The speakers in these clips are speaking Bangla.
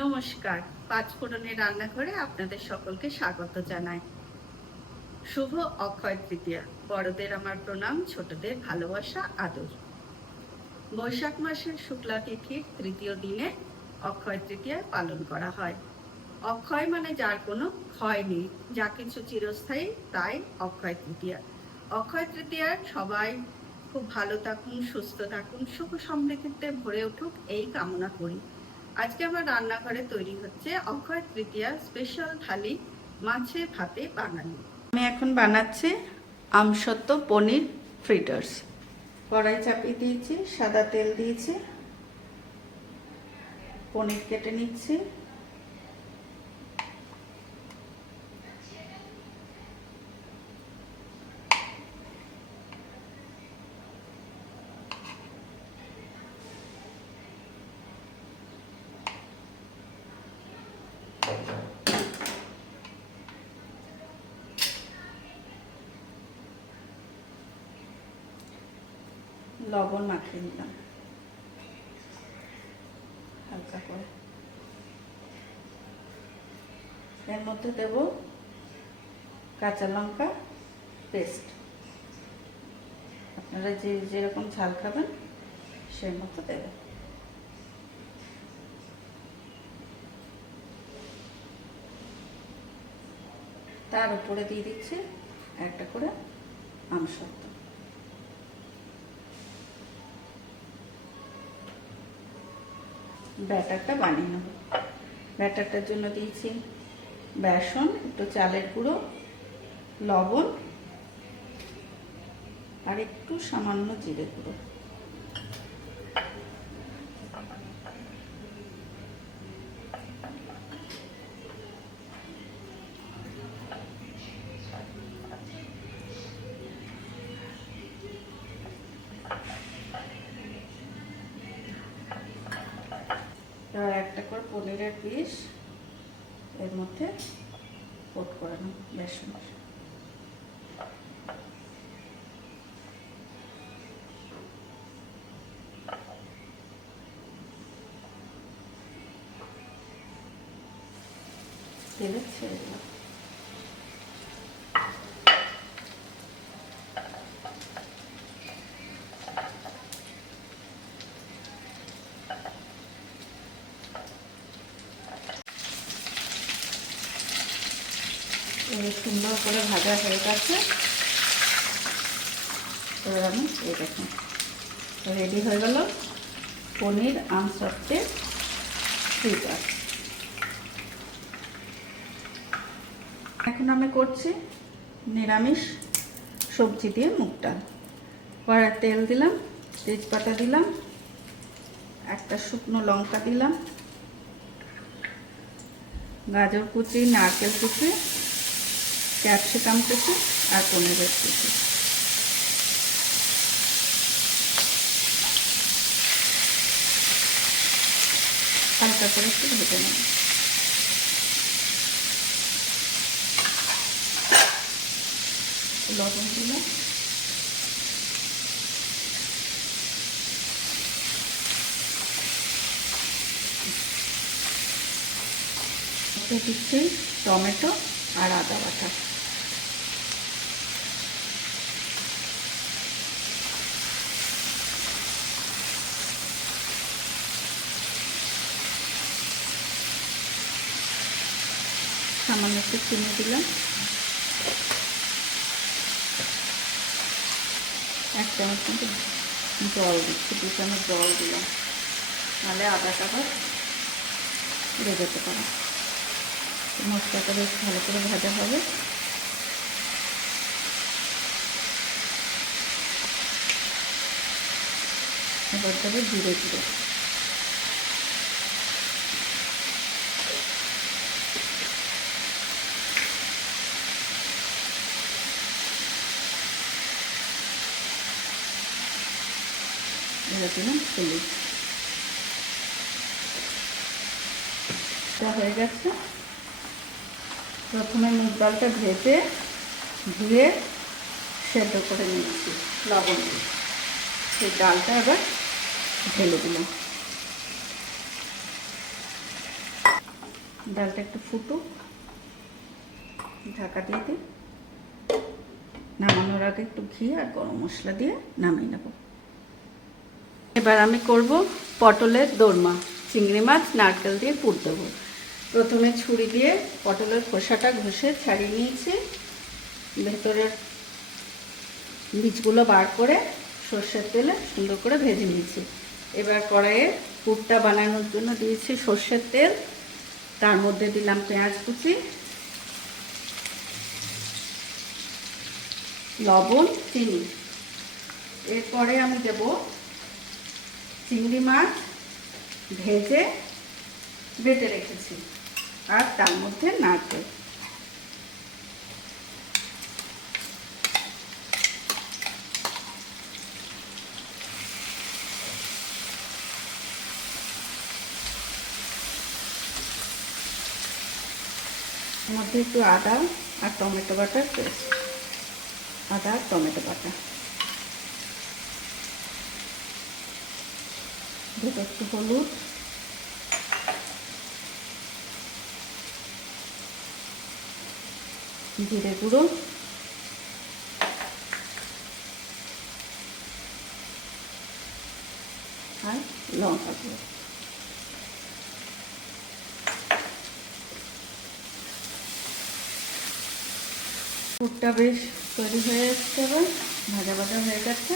নমস্কার। পাঁচফোড়নের রান্নাঘরে আপনাদের সকলকে স্বাগত জানাই। শুভ অক্ষয় তৃতীয়া। বড়দের আমার প্রণাম, ছোটদের ভালোবাসা, আদর। বৈশাখ মাসের শুক্লা তিথির তৃতীয় দিনে অক্ষয় তৃতীয়া পালন করা হয়। অক্ষয় মানে যার কোনো ক্ষয় নেই, যা কিছু চিরস্থায়ী, তাই অক্ষয় তৃতীয়া। অক্ষয় তৃতীয়ার সবাই খুব ভালো থাকুন, সুস্থ থাকুন, সুখ সমৃদ্ধিতে ভরে উঠুক, এই কামনা করি। আজকে আমার রান্নাঘরে তৈরি হচ্ছে অক্ষয় তৃতীয়া স্পেশাল থালি, মাছে ভাতে বাঙালি। আমি এখন বানাচ্ছি আমসত্ত্ব পনির ফ্রিটার্স। কড়াই চাপিয়ে দিয়েছি, সাদা তেল দিয়েছি, পনির কেটে নিচ্ছি। লবণ মাখিয়ে নিলাম হালকা করে। এর মধ্যে দেব কাঁচা লঙ্কা পেস্ট। আপনারা যেরকম ঝাল খাবেন সেই মতো দেবেন। তার উপরে দিয়ে দিচ্ছি একটা করে আমসত্ত্ব। ব্যাটারটা বানিয়ে নেব। ব্যাটারটার জন্য দিয়েছি বেসন, একটু চালের গুঁড়ো, লবণ আর একটু সামান্য জিরে গুঁড়ো। এবার একটা করে পনিরের পিস এর মধ্যে কোট করে নেব বেসন। তেলে ছেড়ে দিলাম। সুন্দর করে ভাজা হয়ে গেছে। এবার আমি এই দেখুন রেডি হয়ে গেল পনির আমসত্ত্বের ফ্রিটার। এখন আমি করছি নিরামিষ সবজি দিয়ে মুগ ডাল। কড়াইয়ে তেল দিলাম, তেজপাতা দিলাম, একটা শুকনো লঙ্কা দিলাম, গাজর কুচি, নারকেল কুচি, ক্যাপসিকাম কুচি আর পনিরের কুচি। হালকা করে একটু ভেজে নেব। লবণ দিলাম, দিচ্ছি টমেটো আর আদা বাটা। সামান্য একটু চিনি দিলাম, এক চামচ কিন্তু জল দিচ্ছি, 2 চামচ জল দিলাম, নাহলে আদাটা আবার পুড়ে যেতে পারে। মশলাটা বেশ ভালো করে ভাজা হবে। এবার দেবো জিরে গুঁড়ো, এবার দিলাম হলুদ। হয়ে গেছে। প্রথমে মুগ ডালটা ভেজে ধুয়ে সেদ্ধ করে নিচ্ছি লবণ দিয়ে। সেই ডালটা এবার ঢেলে দিলাম। ডালটা একটু ফুটুক, ঢাকা দিয়ে দিই। নামানোর আগে একটু ঘি আর গরম মশলা দিয়ে নামিয়ে নেব। এবার আমি করব পটলের দোরমা। চিংড়ি মাছ নারকেল দিয়ে পুর দেবো। প্রথমে ছুরি দিয়ে পটলের খোসাটা ঘষে ছাড়িয়ে নিয়েছি, ভেতরের বীজগুলো বার করে সর্ষের তেলে সুন্দর করে ভেজে নিয়েছি। এবার কড়াইয়ে পুরটা বানানোর জন্য দিয়েছি সর্ষের তেল, তার মধ্যে দিলাম পেঁয়াজ কুচি, লবণ, চিনি। এরপরে আমি দেব চিংড়ি মাছ ভেজে বেটে রেখেছি, আর তার মধ্যে নারকেল। মধ্যে একটু আদা আর টমেটো বাটার পেস্ট, আদা আর টমেটো বাটা, দেবো একটু হলুদ, জিরে গুঁড়ো, আর লঙ্কা গুঁড়ো। পুরটা বেশ তৈরি হয়ে এসছে, এবার ভাজা ভাজা হয়ে গেছে,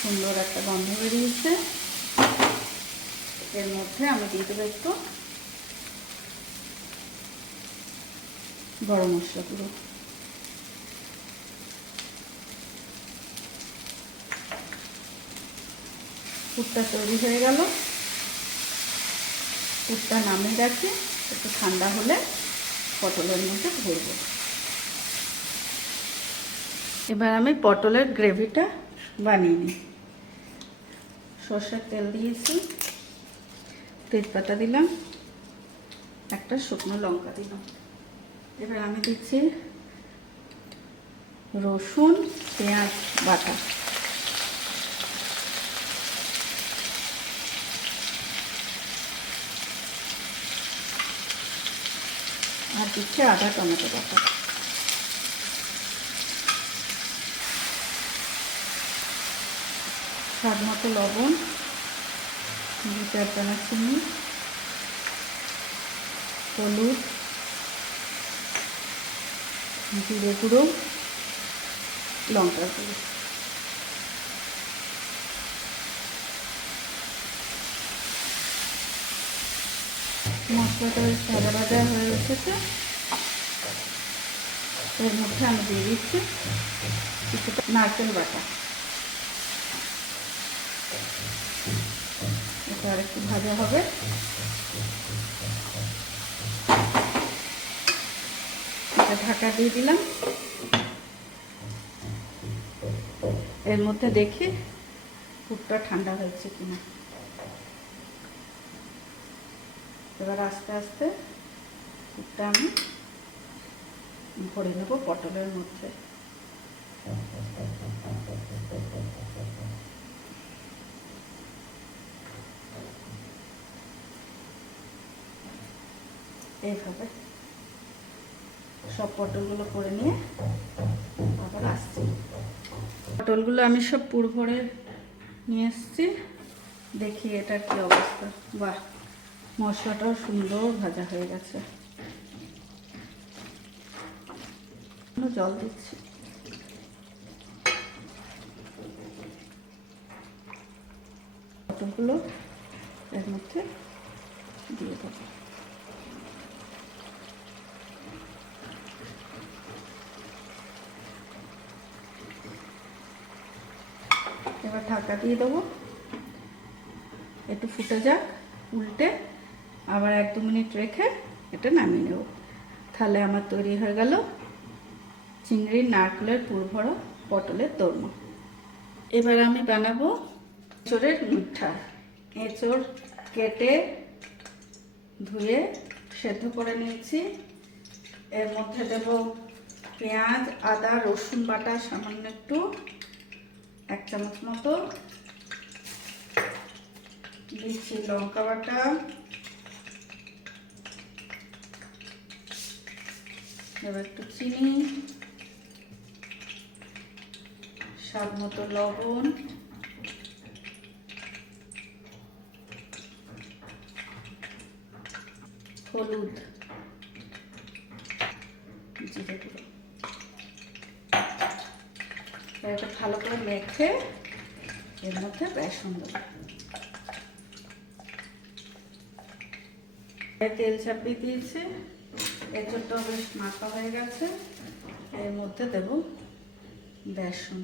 সুন্দর একটা গন্ধ বেরিয়েছে। এর মধ্যে আমি দিয়ে দেবো একটু গরম মশলা গুঁড়ো। পুরটা তৈরি হয়ে গেল। পুরটা নামিয়ে রাখি, একটু ঠান্ডা হলে পটলের মধ্যে ভরব। এবার আমি পটলের গ্রেভিটা বানিয়ে নিই। সর্ষের তেল দিয়েছি, তেজপাতা দিলাম, একটা শুকনো লঙ্কা দিলাম। এবার আমি দিচ্ছি রসুন পেঁয়াজ বাটা, আর দিচ্ছি আদা টমেটো বাটা। স্বাদ মতো লবণ, 2-4 দানা চিনি, হলুদ, জিরে গুঁড়ো, লঙ্কার গুঁড়ো। মশলাটা বেশ ভাজা ভাজা হয়ে উঠেছে। এর মধ্যে আমি দিয়ে দিচ্ছি কিছুটা নারকেল বাটা। এটা আর একটু ভাজা হবে। এটা ঢাকা দিয়ে দিলাম। এর মধ্যে দেখি পুরটা ঠান্ডা হয়েছে কিনা। এবার আস্তে আস্তে পুরটা আমি ভরে দেবো পটলের মধ্যে। এইভাবে সব পটলগুলো করে নিয়ে আবার আসছি। পটলগুলো আমি সব পুর ভরে নিয়ে এসছি। দেখি এটার কি অবস্থা। বাহ, মশলাটাও সুন্দর ভাজা হয়ে গেছে। জল দিচ্ছি। পটলগুলো এর মধ্যে দিয়ে দেবো। এবার ঢাকা দিয়ে দেবো, একটু ফুটে যাক, উল্টে আবার 1-2 মিনিট রেখে এটা নামিয়ে নেব। তাহলে আমার তৈরি হয়ে গেল চিংড়ির নারকেলের পুর ভরা পটলের দোরমা। এবার আমি বানাবো এঁচোড়ের মুঠা। এঁচোড় কেটে ধুয়ে সেদ্ধ করে নিয়েছি। এর মধ্যে দেব পেঁয়াজ আদা রসুন বাটা সামান্য একটু, 1 চামচ মতো দিচ্ছি লঙ্কা বাটা, এবার একটু চিনি, স্বাদ মতো লবণ, হলুদ, জিরে গুঁড়ো। এটা ভালো করে মেখে এর মধ্যে বেসন দেবো। তেল চাপিয়ে দিয়েছি, এঁচোড়টা বেশ মাখা হয়ে গেছে। এর মধ্যে দেব বেসন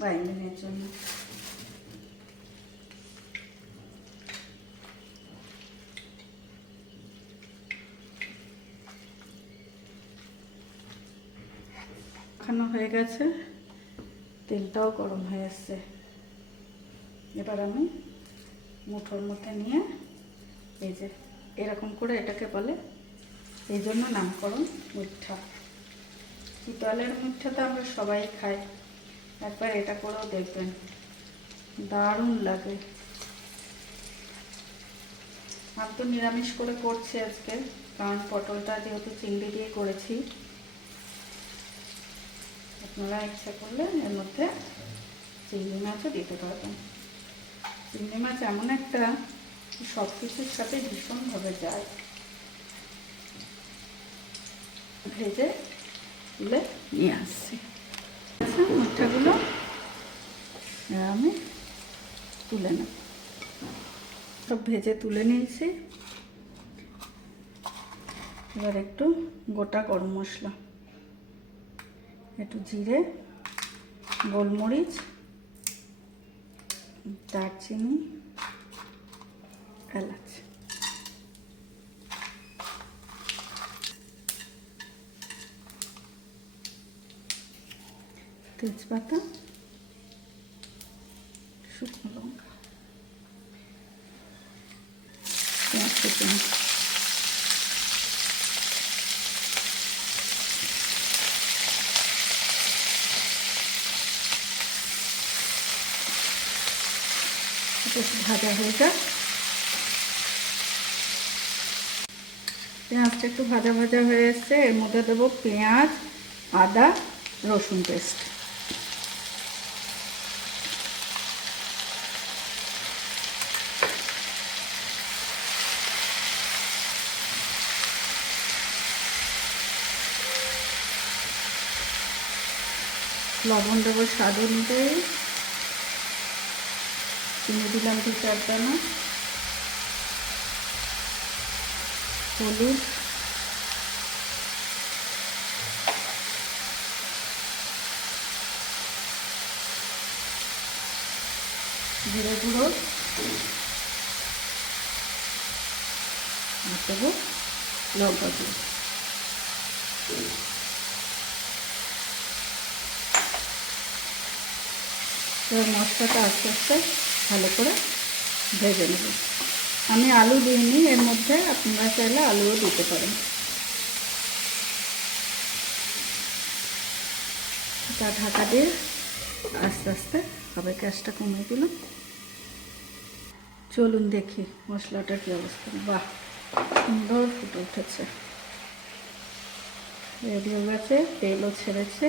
বাইন্ডিংয়ের জন্য। মাখানো হয়ে গেছে, তেলটাও গরম হয়ে এসছে। এবার আমি মুঠোর মধ্যে নিয়ে এই যে এরকম করে, এটাকে বলে এই জন্য নামকরণ মিঠা। চিতলের মিঠাটা আমরা সবাই খাই, একবার এটা করেও দেখবেন, দারুণ লাগে। আমি তো নিরামিষ করে করছি আজকে, কারণ পটলটা যেহেতু চিংড়ি দিয়ে করেছি। আপনারা ইচ্ছা করলে এর মধ্যে চিংড়ি মাছও দিতে পারবেন। চিংড়ি মাছ এমন একটা সব কিছুর সাথে ভীষণভাবে যায়। ভেজে তুলে নিয়ে আসছি। মিঠাগুলো আমি তুলে নেব। সব ভেজে তুলে নিয়েছি। এবার একটু গোটা গরম মশলা, একটু জিরে, গোলমরিচ, দারচিনি, এলাচ, তেজপাতা, শুকনো লঙ্কা, পেঁয়াজ কুচি, ভাজা হয়ে যাক। পেঁয়াজটা একটু ভাজা ভাজা হয়ে এসছে। এর মধ্যে দেবো পেঁয়াজ, আদা, রসুন পেস্ট। লবণ দেবো স্বাদ অনুযায়ী, চিনি দিলাম 2-4 দানা, হলুদ, জিরে গুঁড়ো, আর দেবো লঙ্কা গুঁড়ো। এবার মশলাটা আস্তে আস্তে ভালো করে ভেজে নেব। আমি আলু দিইনি এর মধ্যে, আপনারা চাইলে আলুও দিতে পারেন। তা ঢাকা দিয়ে আস্তে আস্তে হবে, গ্যাসটা কমিয়ে দিলাম। চলুন দেখি মশলাটার কী অবস্থা। বাহ, সুন্দর ফুটে উঠেছে, রেডি হয়ে গেছে, তেলও ছেড়েছে।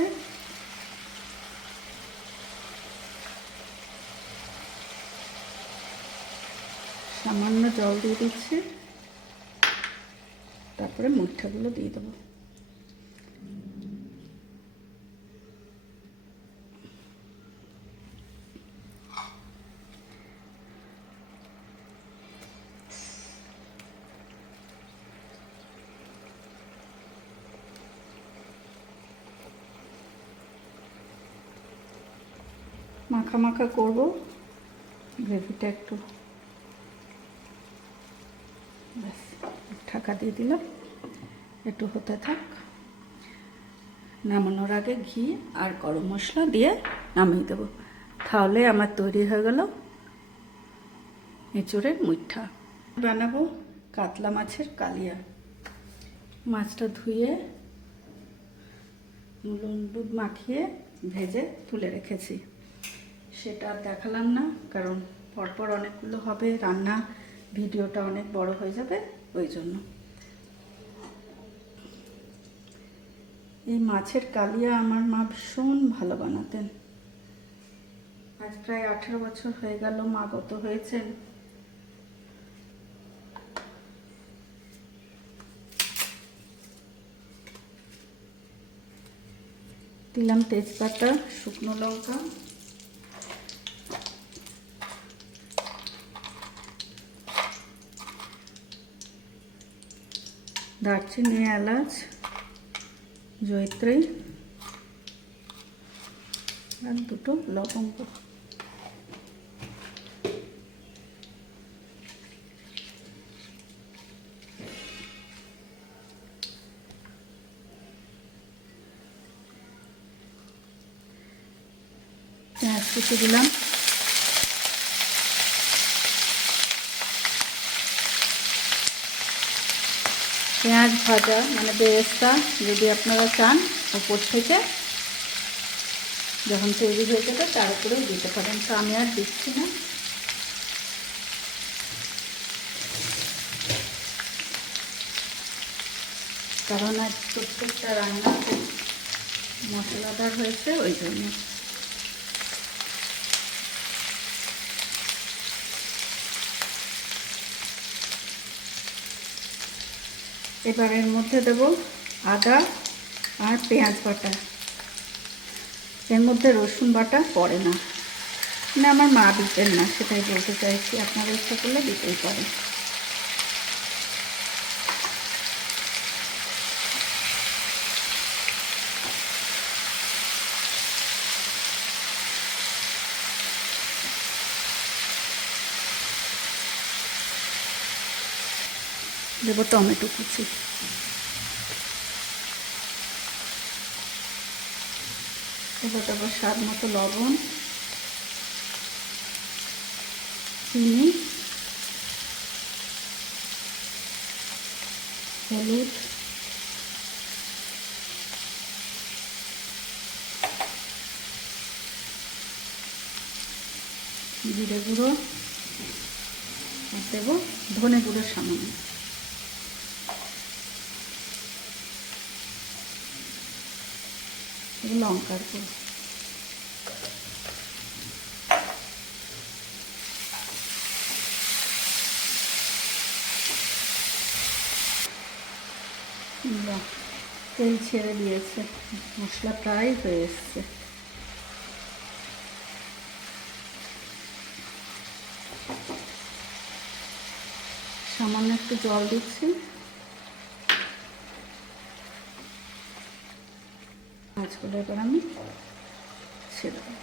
সামান্য জল দিয়ে দিচ্ছি, তারপরে মুঠাগুলো দিয়ে দেবো। মাখা মাখা করবো, গ্রেভিটা একটু, ব্যাস ঢাকা দিয়ে দিলাম, একটু হতে থাক। নামানোর আগে ঘি আর গরম মশলা দিয়ে নামিয়ে দেবো, তাহলে আমার তৈরি হয়ে গেল এঁচোড়ের মুঠা। বানাবো কাতলা মাছের কালিয়া। মাছটা ধুয়ে নুন দুধ মাখিয়ে ভেজে তুলে রেখেছি, সেটা আর দেখালাম না, কারণ পরপর অনেকগুলো হবে রান্না, ভিডিওটা অনেক বড় হয়ে যাবে, ওই জন্য। এই মাছের কালিয়া আমার মা ভীষণ ভালো বানাতেন। আজ প্রায় 18 বছর হয়ে গেল মা গত হয়েছেন। দিলাম তেজপাতা, শুকনো লঙ্কা, দারচিনি, এলাচ, জয়িত্রী আর দুটো লবঙ্গ। পেঁয়াজ কুচি দিলাম, পেঁয়াজ ভাজা মানে বেরেস্তা যদি আপনারা চান উপর থেকে যখন তৈরি হয়ে যাবে তার উপরেও দিতে পারেন, তো আমি আর দিচ্ছি না। কারণ আজ প্রত্যেকটা রান্নাতে মশলাদার হয়েছে ওই জন্য। এবার এর মধ্যে দেব আদা আর পেঁয়াজ বাটা। এর মধ্যে রসুন বাটা পড়ে না, মানে আমার মা দিতেন না, সেটাই বলতে চাইছি। আপনারা ইচ্ছা করলে দিতেই পারেন। দেব টমেটো কুচি, এবার দেবো স্বাদ মতো লবণ, চিনি, হলুদ, জিরে গুঁড়ো, আর দেবো ধনে গুঁড়ো সামান্য। লঙ্কার গুঁড়ো, তেল ছেড়ে দিয়েছে, মশলা প্রায় হয়ে এসছে। সামান্য একটু জল দিচ্ছি, মাছগুলো এবার আমি ছেড়ে দেবো।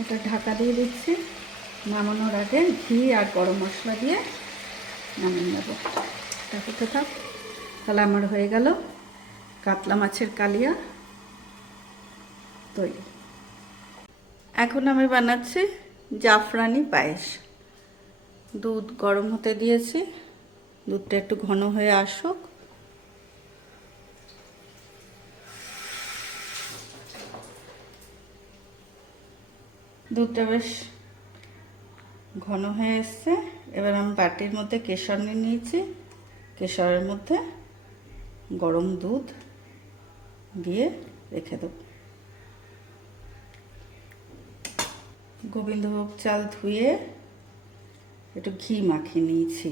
এটা ঢাকা দিয়ে দিচ্ছি, নামানোর আগে ঘি আর গরম মশলা দিয়ে নামিয়ে নেব। হতে থাক, তাহলে আমার হয়ে গেল কাতলা মাছের কালিয়া তৈরি। এখন আমি বানাচ্ছি জাফরানি পায়েস। দুধ গরম হতে দিয়েছি, দুধটা একটু ঘন হয়ে আসুক। দুধটা বেশ ঘন হয়ে এসছে। এবার আমি বাটির মধ্যে কেশর নিয়ে নিয়েছি, কেশরের মধ্যে গরম দুধ দিয়ে রেখে দেব। গোবিন্দভোগ চাল ধুয়ে একটু ঘি মাখিয়ে নিয়েছি।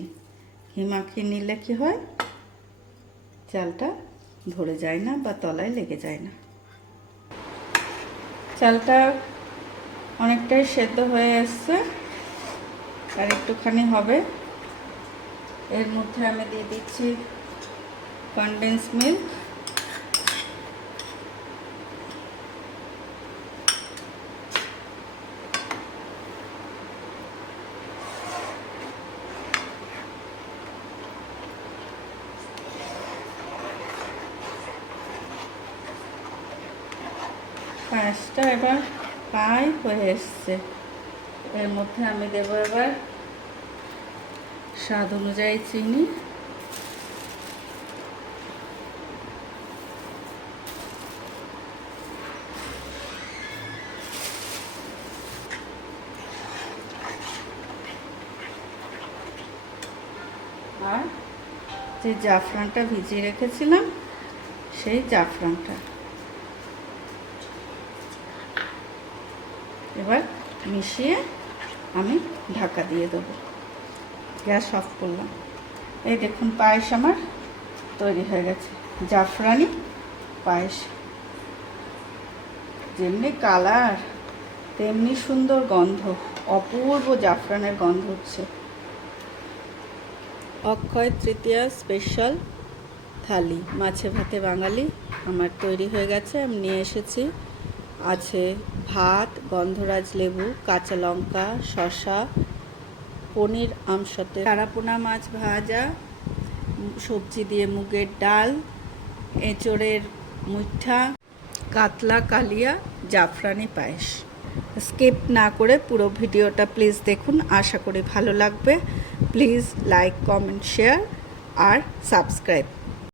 ঘি মাখিয়ে নিলে কি হয়, চালটা ধরে যায় না বা তলায় লেগে যায় না। চালটা অনেকটাই সেদ্ধ হয়ে এসছে, আর একটুখানি হবে। এর মধ্যে আমি দিয়ে দিচ্ছি কনডেন্স মিল্ক, পায়েসটা এবার প্রায় হয়ে এসছে। এর মধ্যে আমি দেবো এবার স্বাদ অনুযায়ী চিনি, আর যে জাফরানটা ভিজিয়ে রেখেছিলাম সেই জাফরানটা এবার মিশিয়ে আমি ঢাকা দিয়ে দেবো। গ্যাস অফ করলাম। এই দেখুন পায়েস আমার তৈরি হয়ে গেছে, জাফরানি পায়েস। যেমনি কালার তেমনি সুন্দর গন্ধ, অপূর্ব জাফরানের গন্ধ হচ্ছে। অক্ষয় তৃতীয়া স্পেশাল থালি মাছে ভাতে বাঙালি আমার তৈরি হয়ে গেছে। আমি নিয়ে এসেছি, আছে ভাত, গন্ধরাজ লেবু, কাঁচা লঙ্কা, শসা, পনির আমসত্ত্বে, চারাপোনা মাছ ভাজা, সবজি দিয়ে মুগের ডাল, এঁচড়ের মুঠা, কাতলা কালিয়া, জাফরানি পায়েস। স্কিপ না করে পুরো ভিডিওটা প্লিজ দেখুন, আশা করি ভালো লাগবে। প্লিজ লাইক, কমেন্ট, শেয়ার আর সাবস্ক্রাইব।